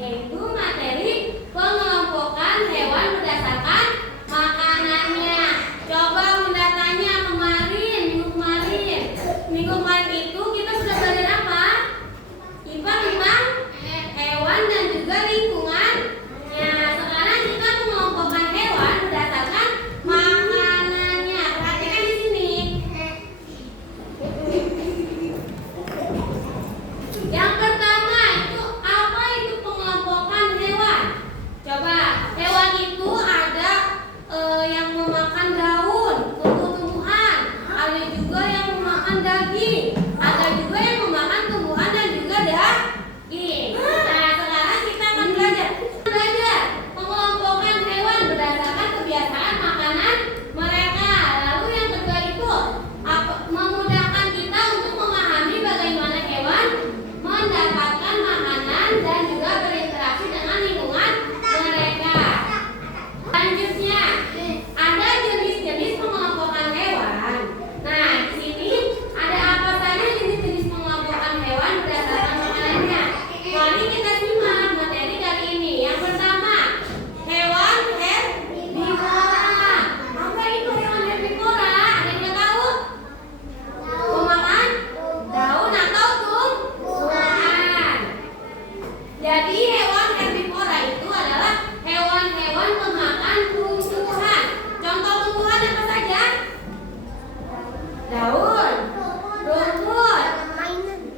yaitu materi pengelompokan hewan berdasarkan makanannya. Coba Bunda tanya minggu kemarin itu kita sudah belajar apa? IPA tentang hewan dan juga lingkungan. Sekarang kita mengelompokkan hewan berdasarkan makanannya. Perhatikan di sini. Yang pertama itu apa itu pengelompokan hewan? Coba hewan itu ada yang memakan daun, tumbuh-tumbuhan, ada juga yang memakan daging, ada juga yang memakan tumbuhan dan juga daging. Nah, sekarang kita akan belajar pengelompokan hewan berdasarkan kebiasaan makanan mereka. Lalu yang kedua itu memudahkan kita untuk memahami bagaimana hewan mendapatkan makanan dan juga berinteraksi dengan lingkungan mereka. Selanjutnya, ada jenis-jenis pengelompokan hewan. Nah, di sini ada apa saja jenis-jenis pengelompokan hewan berdasarkan makanannya. Mari kita simak materi kali ini. Yang pertama, hewan herbivora. Apa itu hewan herbivora? Ada yang tahu? Pemakan daun atau tumbuhan. Jadi hewan herbivora itu adalah hewan-hewan pemakan tumbuhan. Contoh tumbuhan apa saja? Daun, rumput,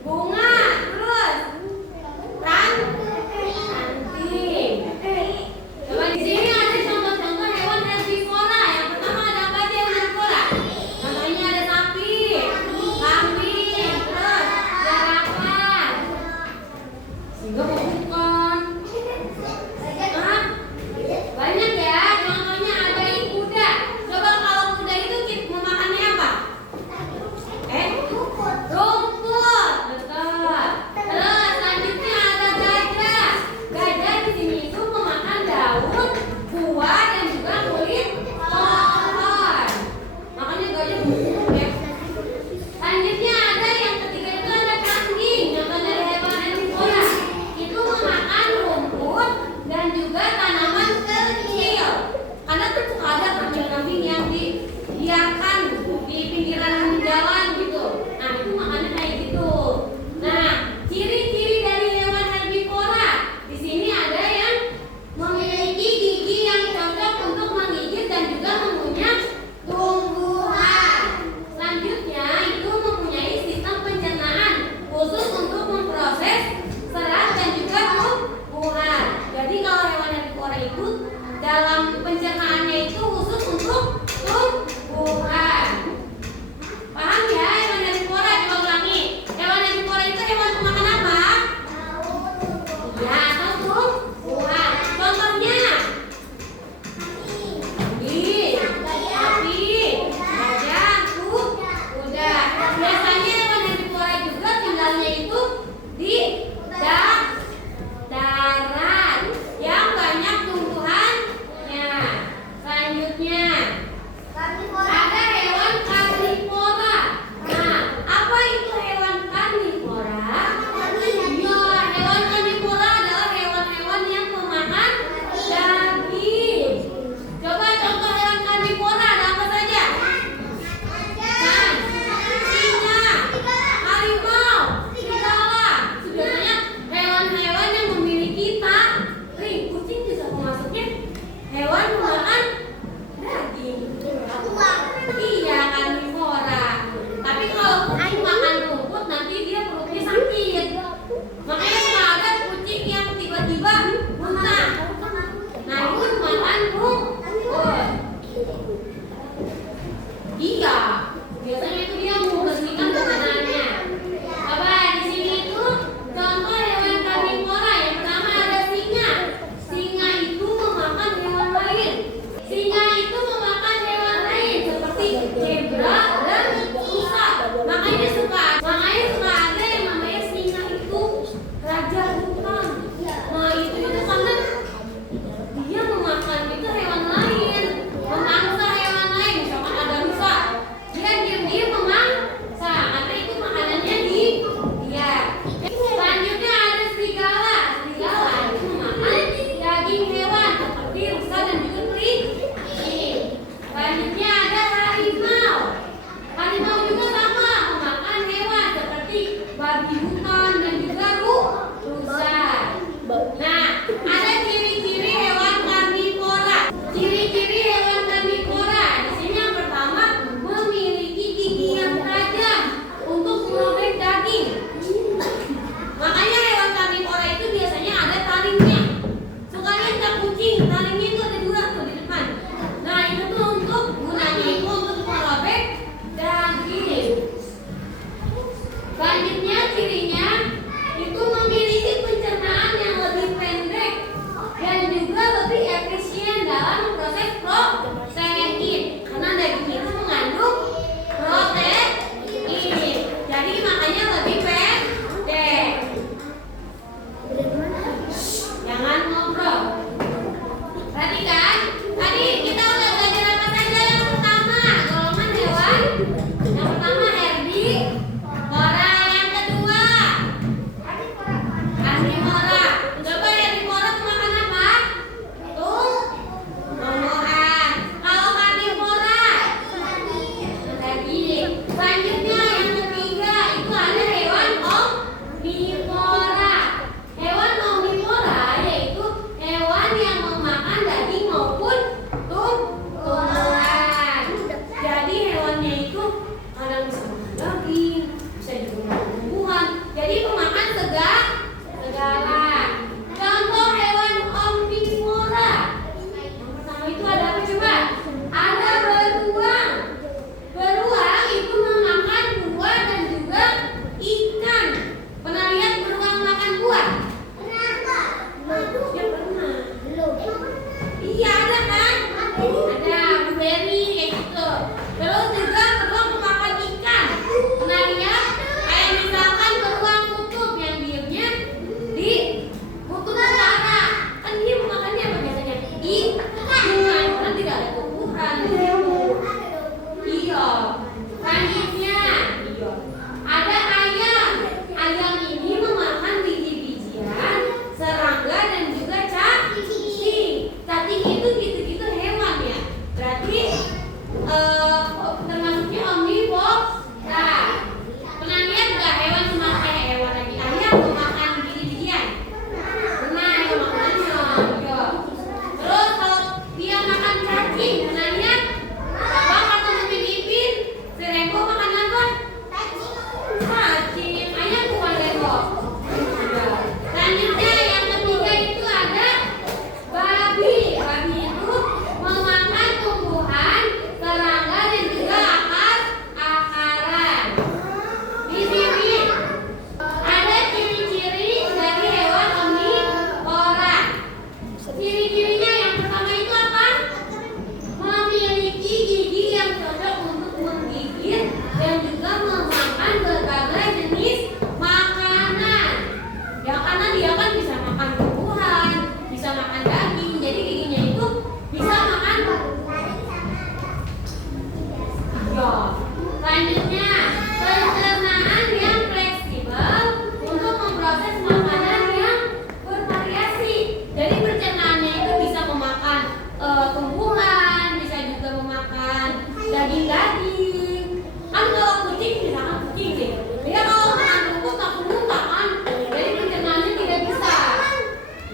bunga, terus ranting. Coba di sini ada contoh-contoh hewan herbivora. Yang pertama ada apa aja yang herbivora? Contohnya ada sapi, kambing, terus garapan. Sehingga bukan. Banyak ya. Contohnya ada kuda. Coba kalau kuda itu memakannya apa?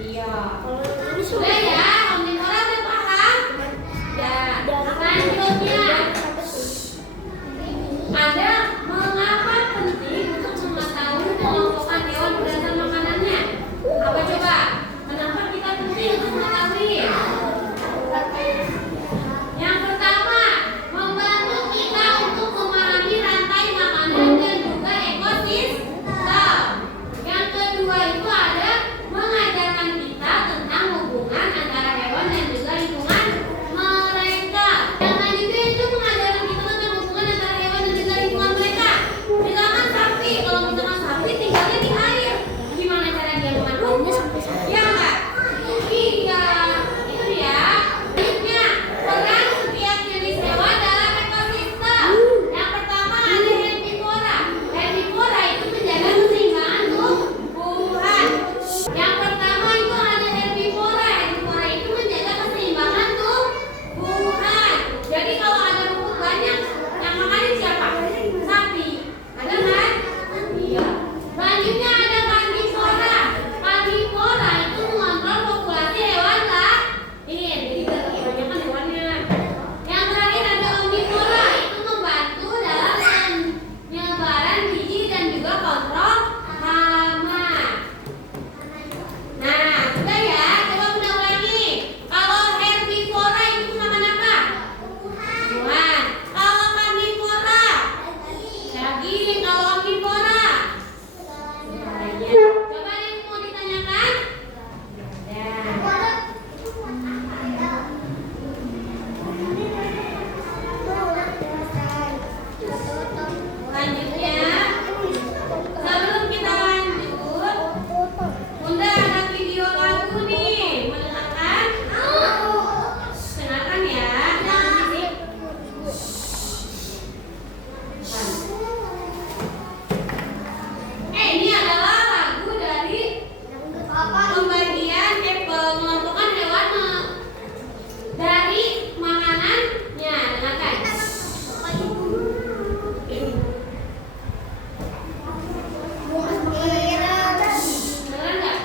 Iya. Kalau ini Sudah ya, omnivora udah paham? Ya. Selanjutnya, ada mengapa penting untuk mengetahui pengelompokan hewan berdasar makanannya? Apa coba? Kenapa kita penting untuk mengetahui? Yang pertama, membantu kita untuk memahami rantai makanan dan juga ekosistem. Yang kedua itu ada mengajarkan kita tentang hubungan antara hewan dan juga lingkungan mereka. Yang selanjutnya itu mengajarkan kita tentang hubungan antara hewan dan juga lingkungan mereka. Misalkan sapi, kalau misalkan sapi tinggalnya di air, gimana cara dia makan rumput? Ya enggak? Iya, itu dia. Selanjutnya, peran setiap jenis hewan dalam ekosistem. Yang pertama ada herbivora. Herbivora itu menjaga keseimbangan tumbuhan. Yang pertama itu ada herbivora. Herbivora itu menjaga keseimbangan tumbuhan. Jadi kalau ada rumput banyak, yang makanin siapa? Sapi. Ada kan? Iya. Selanjutnya ada karnivora. Karnivora itu mengontrol populasi hewan lain. Jadi kebanyakan hewannya. Yang terakhir ada omnivora. Itu membantu dalam penyebaran biji dan juga kontrol hama. Nah, sudah ya. Coba kita ulangi. Kalau herbivora itu makan apa? Tumbuhan. Kalau karnivora daging. Kalau omnivora coba ada yang mau ditanyakan? Ya. Selanjutnya, sebelum kita lanjut, Bunda ada video lagu nih. Mau dengarkan? Dengarkan ya. Ini adalah lagu dari pembagian pengelompokan hewan dari makanannya. Dengarkan. Dengar nggak?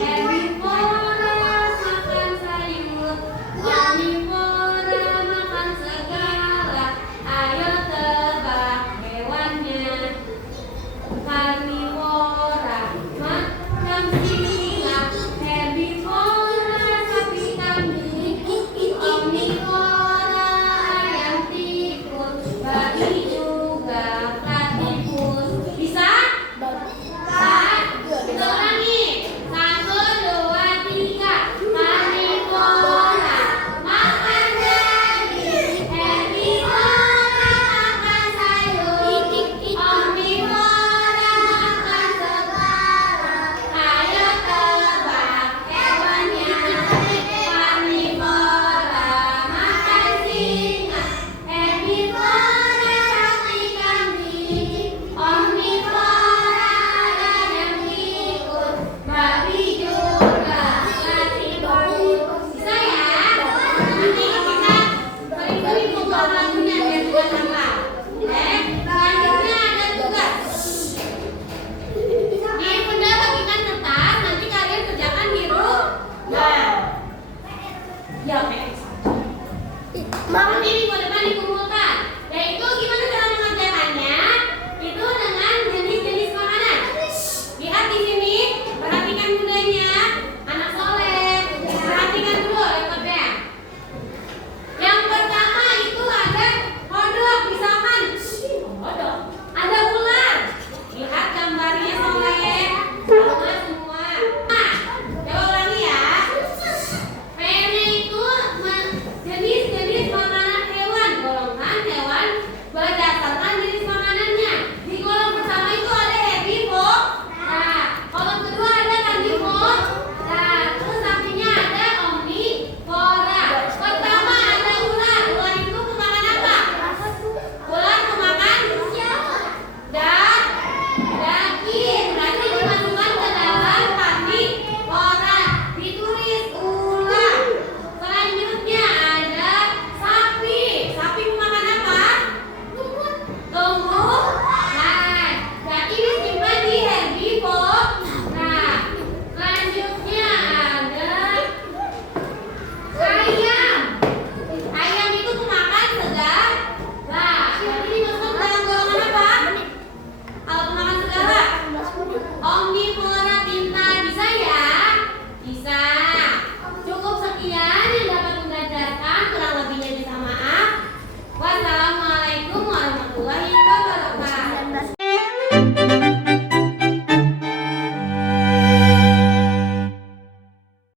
Herbivora makan sayur, omnivora makan segala. Ayo tebak hewannya. Karnivora